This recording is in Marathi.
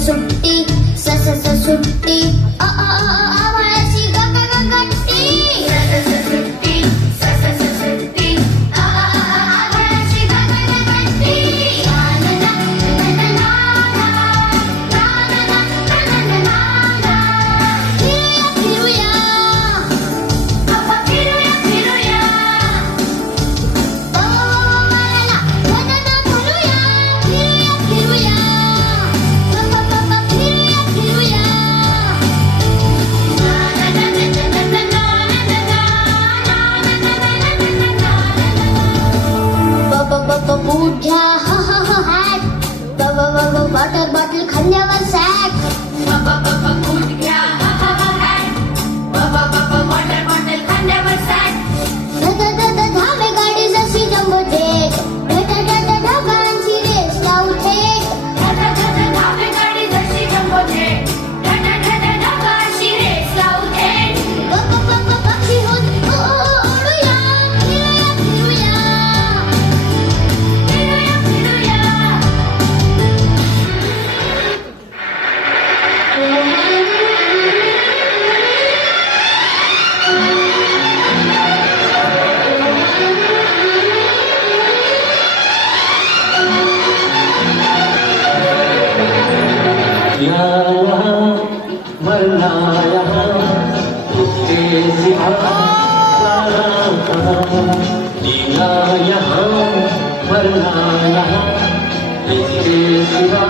सुट्टी सुट्टी आवाळाची गगगट्टी सुट्टी सुट्टी आवाळाची गगगट्टी फिरूया आपण फिरूया फिरूया बूट घ्या हॅट वॉटर बॉटल खांद्यावर सॅक बूट घ्या हॅट वॉटर बॉटल खांद्यावर सॅक धावे गाडी जशी जम्बो जेट ढगांची रेस लावू थेट धावे गाडी जशी जम्बो जेट ढगांची रेस लावू थेट पक्षी होत उडूया फिरूया मरना इसके सिवा जीना यहाँ मरना यहाँ इसके सिवा